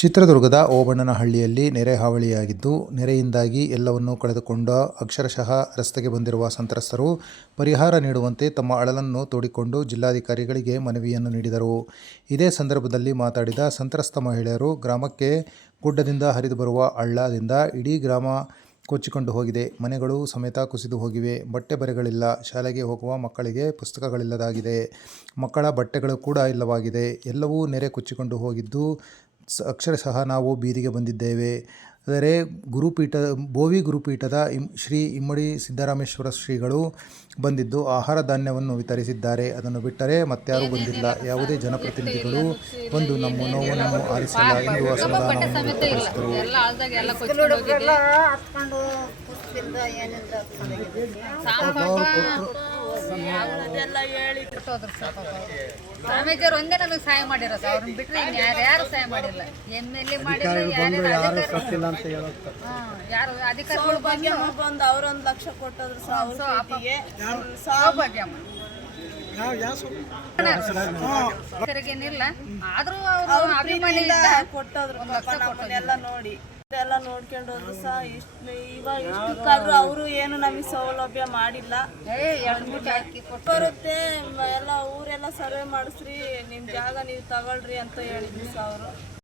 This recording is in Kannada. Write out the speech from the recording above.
ಚಿತ್ರದುರ್ಗದ ಓಬಣ್ಣನಹಳ್ಳಿಯಲ್ಲಿ ನೆರೆ ಹಾವಳಿಯಾಗಿದ್ದು, ನೆರೆಯಿಂದಾಗಿ ಎಲ್ಲವನ್ನೂ ಕಳೆದುಕೊಂಡ ಅಕ್ಷರಶಃ ರಸ್ತೆಗೆ ಬಂದಿರುವ ಸಂತ್ರಸ್ತರು ಪರಿಹಾರ ನೀಡುವಂತೆ ತಮ್ಮ ಅಳಲನ್ನು ತೋಡಿಕೊಂಡು ಜಿಲ್ಲಾಧಿಕಾರಿಗಳಿಗೆ ಮನವಿಯನ್ನು ನೀಡಿದರು. ಇದೇ ಸಂದರ್ಭದಲ್ಲಿ ಮಾತಾಡಿದ ಸಂತ್ರಸ್ತ ಮಹಿಳೆಯರು, ಗ್ರಾಮಕ್ಕೆ ಗುಡ್ಡದಿಂದ ಹರಿದು ಬರುವ ಹಳ್ಳದಿಂದ ಇಡೀ ಗ್ರಾಮ ಕೊಚ್ಚಿಕೊಂಡು ಹೋಗಿದೆ. ಮನೆಗಳು ಸಮೇತ ಕುಸಿದು ಹೋಗಿವೆ. ಬಟ್ಟೆ ಬರೆಗಳಿಲ್ಲ. ಶಾಲೆಗೆ ಹೋಗುವ ಮಕ್ಕಳಿಗೆ ಪುಸ್ತಕಗಳಿಲ್ಲದಾಗಿದೆ. ಮಕ್ಕಳ ಬಟ್ಟೆಗಳು ಕೂಡ ಇಲ್ಲವಾಗಿದೆ. ಎಲ್ಲವೂ ನೆರೆ ಕೊಚ್ಚಿಕೊಂಡು ಹೋಗಿದ್ದು ಅಕ್ಷರಶಃ ನಾವು ಬೀದಿಗೆ ಬಂದಿದ್ದೇವೆ. ಆದರೆ ಗುರುಪೀಠ ಬೋವಿ ಗುರುಪೀಠದ ಇಮ್ ಶ್ರೀ ಇಮ್ಮಡಿ ಸಿದ್ದರಾಮೇಶ್ವರ ಶ್ರೀಗಳು ಬಂದಿದ್ದು ಆಹಾರ ಧಾನ್ಯವನ್ನು ವಿತರಿಸಿದ್ದಾರೆ. ಅದನ್ನು ಬಿಟ್ಟರೆ ಮತ್ಯಾರೂ ಬಂದಿಲ್ಲ. ಯಾವುದೇ ಜನಪ್ರತಿನಿಧಿಗಳು ಬಂದು ನಮ್ಮ ನೋವನ್ನು ಆಲಿಸಿಲ್ಲ ಎಂದು ಅಸಮಾಧಾನವನ್ನು ವ್ಯಕ್ತಪಡಿಸಿದರು. ಆಳ್ದಾಗ ಎಲ್ಲ ಹೇಳಿ. ಕೊಟ್ಟೋದ್ರು ಸ್ವಾಮೀಜಿಯವ್ರು ಒಂದೇ ನಮಗೆ ಸಹಾಯ ಮಾಡಿರೋ ಸರ್. ಅವ್ರನ್ನ ಬಿಟ್ರೆ ಇನ್ನು ಯಾರು ಯಾರು ಸಹಾಯ ಮಾಡಿಲ್ಲ. ಎಂ ಎಲ್ ಎ ಮಾಡಿಲ್ಲ ಯಾರು ಅಧಿಕಾರಿಗಳ ಬಗ್ಗೆ ಯಾರು ಅಧಿಕಾರಿಗಳು ಬಂದು ಬಂದು ಅವ್ರೊಂದು ಲಕ್ಷ ಕೊಟ್ಟದ್ರು ಸೌಭಾಗ್ಯಮ್ಮ. ಸರಿಗೇನಿಲ್ಲ. ಆದ್ರೂ ಅವರು ಅಭಿಮಾನಿ ಇದ್ದ ಕೊಟ್ಟದ್ರು ಪಾಪ ನಮ್ಮನ್ನೆಲ್ಲ ನೋಡಿ. ಎಲ್ಲ ನೋಡ್ಕೊಂಡು ಹೋದ್ರು ಸಹ ಇಷ್ಟು ಇವಾಗ ಇಷ್ಟಕ್ಕಾದ್ರೂ ಅವರು ಏನು ನಮಗೆ ಸೌಲಭ್ಯ ಮಾಡಿಲ್ಲ. ಬರುತ್ತೆ ಎಲ್ಲ ಊರೆಲ್ಲ ಸರ್ವೆ ಮಾಡಿಸ್ರಿ ನಿಮ್ಮ ಜಾಗ ನೀವು ತಗೊಳ್ರಿ ಅಂತ ಹೇಳಿದ್ವಿ ಸಹ ಅವರು.